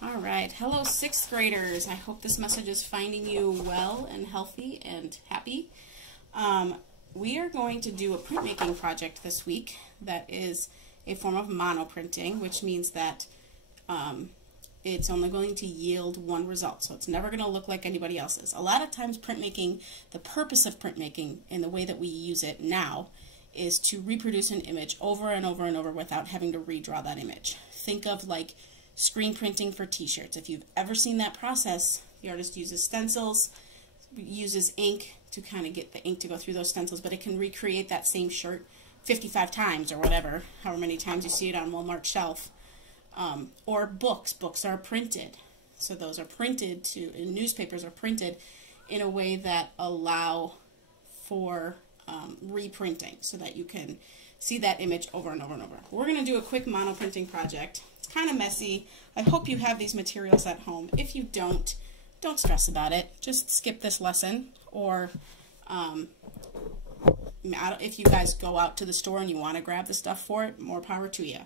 All right, hello sixth graders. I hope this message is finding you well and healthy and happy. We are going to do a printmaking project this week that is a form of monoprinting, which means that it's only going to yield one result, so it's never going to look like anybody else's. A lot of times printmaking, the purpose of printmaking and the way that we use it now is to reproduce an image over and over and over without having to redraw that image. Think of like screen printing for t-shirts. If you've ever seen that process, the artist uses stencils, uses ink to kind of get the ink to go through those stencils, but it can recreate that same shirt 55 times or whatever, however many times you see it on Walmart's shelf. Or books. Books are printed. So those are printed and newspapers are printed in a way that allow for reprinting so that you can see that image over and over and over. We're going to do a quick monoprinting project. It's kind of messy. I hope you have these materials at home. If you don't stress about it. Just skip this lesson, or if you guys go out to the store and you want to grab the stuff for it, more power to you.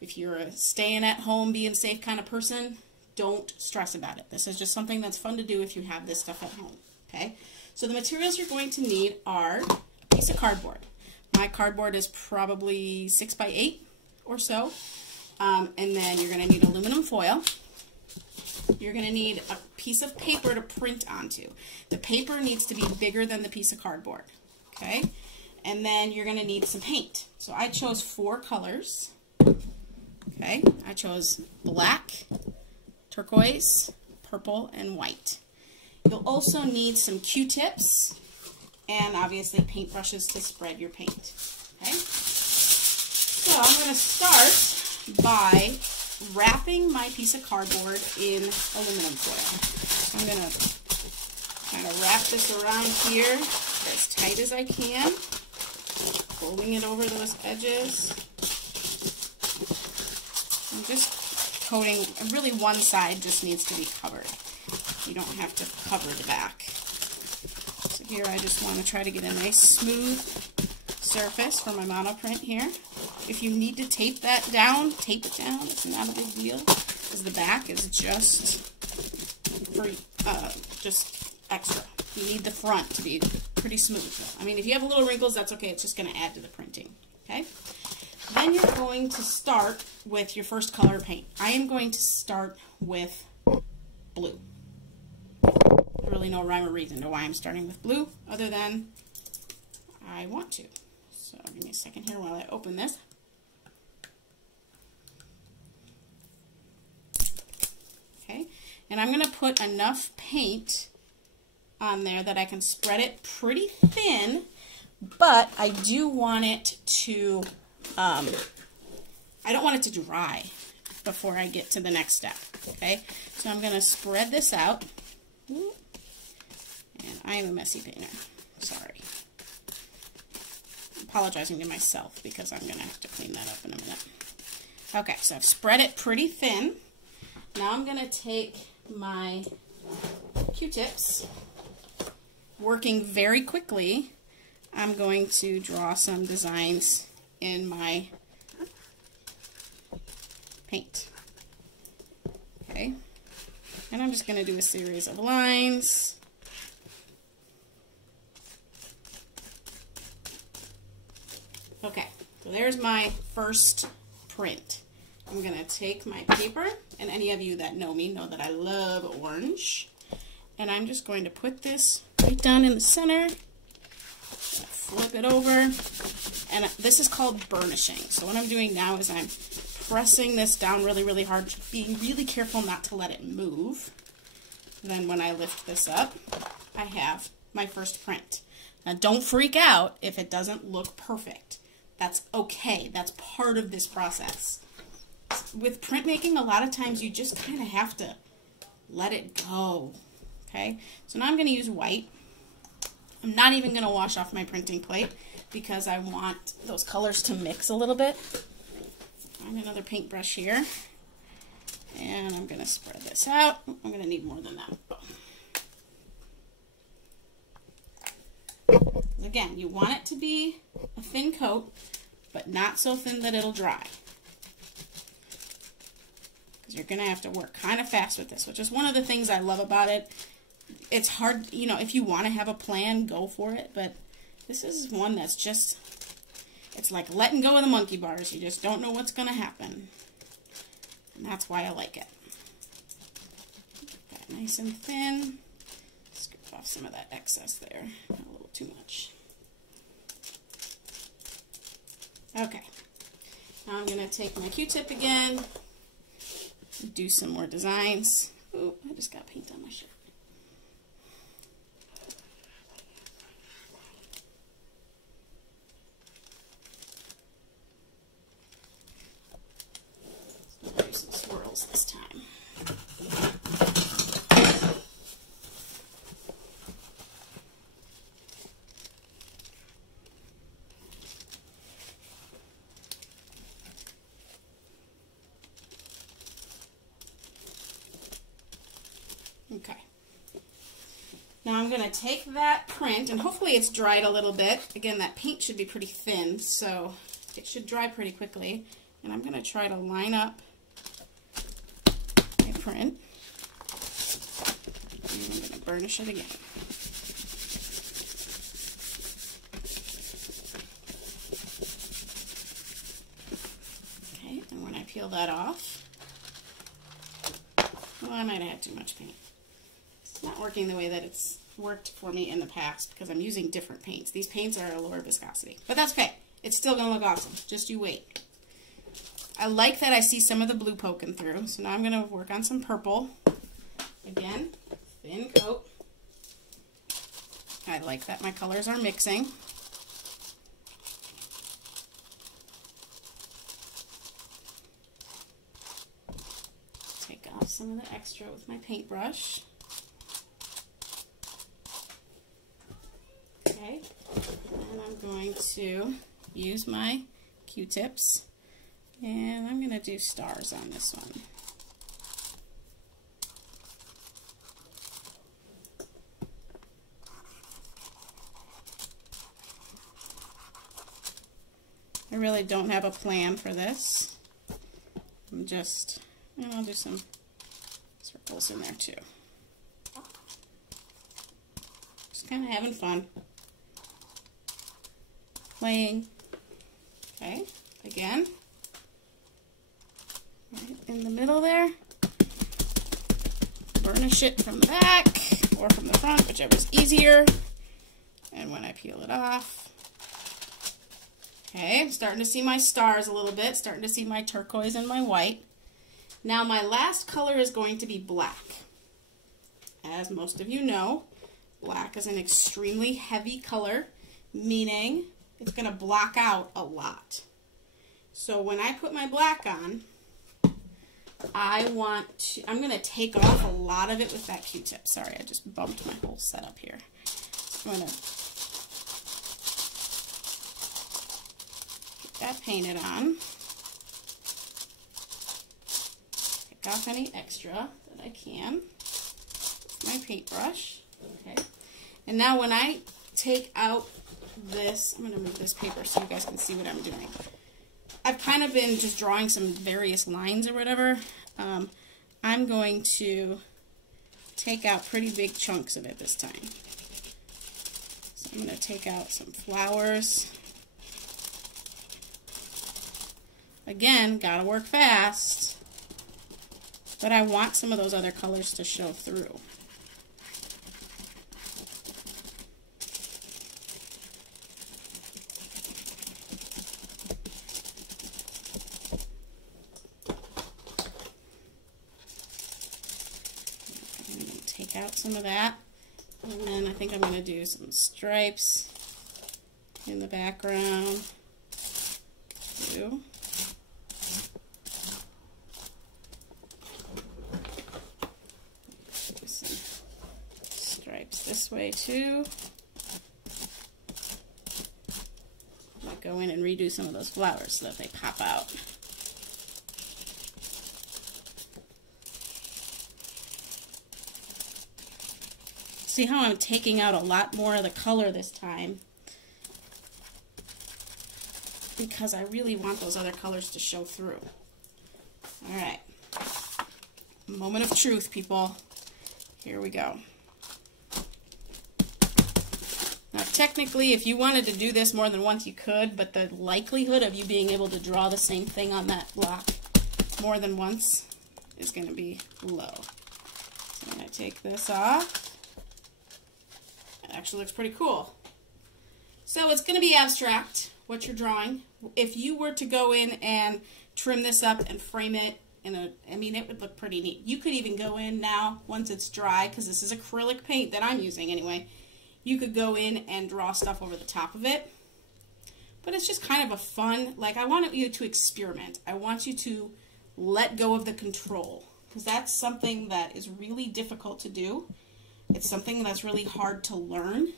If you're a staying at home, being safe kind of person, don't stress about it. This is just something that's fun to do if you have this stuff at home. Okay? So the materials you're going to need are a piece of cardboard. My cardboard is probably 6 by 8 or so. And then you're going to need aluminum foil. You're going to need a piece of paper to print onto. The paper needs to be bigger than the piece of cardboard. Okay? And then you're going to need some paint. So I chose 4 colors. Okay? I chose black, turquoise, purple, and white. You'll also need some Q-tips and obviously paintbrushes to spread your paint. Okay? So I'm going to start by wrapping my piece of cardboard in aluminum foil. I'm going to kind of wrap this around here as tight as I can, folding it over those edges. I'm just coating, really one side just needs to be covered. You don't have to cover the back. So here I just want to try to get a nice smooth surface for my monoprint here. If you need to tape that down, tape it down. It's not a big deal, because the back is just for just extra. You need the front to be pretty smooth. I mean, if you have little wrinkles, that's okay. It's just going to add to the printing. Okay. Then you're going to start with your first color paint. I am going to start with blue. There's really no rhyme or reason to why I'm starting with blue, other than I want to. So give me a second here while I open this. Okay, and I'm going to put enough paint on there that I can spread it pretty thin, but I do want it to, I don't want it to dry before I get to the next step. Okay, so I'm going to spread this out, and I am a messy painter. Sorry. Apologizing to myself because I'm going to have to clean that up in a minute. Okay, so I've spread it pretty thin. Now I'm going to take my Q-tips, working very quickly. I'm going to draw some designs in my paint. Okay, and I'm just going to do a series of lines. Okay, so there's my first print. I'm going to take my paper, and any of you that know me know that I love orange. And I'm just going to put this right down in the center, flip it over, and this is called burnishing. So what I'm doing now is I'm pressing this down really, really hard, being really careful not to let it move. Then when I lift this up, I have my first print. Now don't freak out if it doesn't look perfect. That's okay. That's part of this process. With printmaking, a lot of times you just kind of have to let it go. Okay? So now I'm going to use white. I'm not even going to wash off my printing plate because I want those colors to mix a little bit. Find another paintbrush here. And I'm going to spread this out. I'm going to need more than that. Again, you want it to be a thin coat, but not so thin that it'll dry. You're going to have to work kind of fast with this, which is one of the things I love about it. It's hard, you know, if you want to have a plan, go for it, but this is one that's just, it's like letting go of the monkey bars. You just don't know what's going to happen, and that's why I like it. Get that nice and thin. Scrape off some of that excess there, a little too much. Okay, now I'm going to take my Q-tip again, do some more designs. Ooh, I just got paint on my shirt. Do some swirls this time. Okay. Now I'm going to take that print, and hopefully it's dried a little bit. Again, that paint should be pretty thin, so it should dry pretty quickly. And I'm going to try to line up my print. And I'm going to burnish it again. Okay, and when I peel that off, well, I might have had too much paint. Not working the way that it's worked for me in the past because I'm using different paints. These paints are a lower viscosity, but that's okay. It's still going to look awesome. Just you wait. I like that I see some of the blue poking through, so now I'm going to work on some purple. Again, thin coat. I like that my colors are mixing. Take off some of the extra with my paintbrush. Okay, and I'm going to use my Q-tips, and I'm going to do stars on this one. I really don't have a plan for this. I'm just, and I'll do some circles in there too. Just kind of having fun. Playing. Okay, again, right in the middle there. Burnish it from the back or from the front, whichever's easier. And when I peel it off, okay, I'm starting to see my stars a little bit, starting to see my turquoise and my white. Now my last color is going to be black. As most of you know, black is an extremely heavy color, meaning it's going to block out a lot. So when I put my black on, I'm going to take off a lot of it with that Q-tip. Sorry, I just bumped my whole setup here. So I'm going to get that painted on. Take off any extra that I can with my paintbrush. Okay. And now when I take out this, I'm going to move this paper so you guys can see what I'm doing. I've kind of been just drawing some various lines or whatever. I'm going to take out pretty big chunks of it this time. So I'm going to take out some flowers. Again, gotta work fast, but I want some of those other colors to show through. Take out some of that, and then I think I'm going to do some stripes in the background too. Do some stripes this way too. I'm going to go in and redo some of those flowers so that they pop out. See how I'm taking out a lot more of the color this time? Because I really want those other colors to show through. Alright. Moment of truth, people. Here we go. Now, technically, if you wanted to do this more than once, you could, but the likelihood of you being able to draw the same thing on that block more than once is going to be low. So I'm going to take this off. It actually looks pretty cool. So it's going to be abstract, what you're drawing. If you were to go in and trim this up and frame it, I mean, it would look pretty neat. You could even go in now, once it's dry, because this is acrylic paint that I'm using anyway, you could go in and draw stuff over the top of it. But it's just kind of a fun, like, I want you to experiment. I want you to let go of the control, because that's something that is really difficult to do. It's something that's really hard to learn.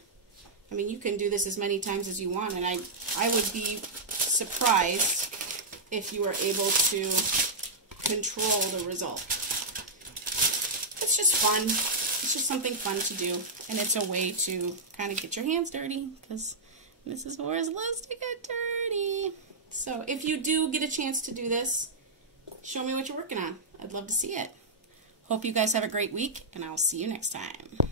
I mean, you can do this as many times as you want, and I would be surprised if you were able to control the result. It's just fun. It's just something fun to do, and it's a way to kind of get your hands dirty, because Mrs. Morris loves to get dirty. So if you do get a chance to do this, show me what you're working on. I'd love to see it. Hope you guys have a great week, and I'll see you next time.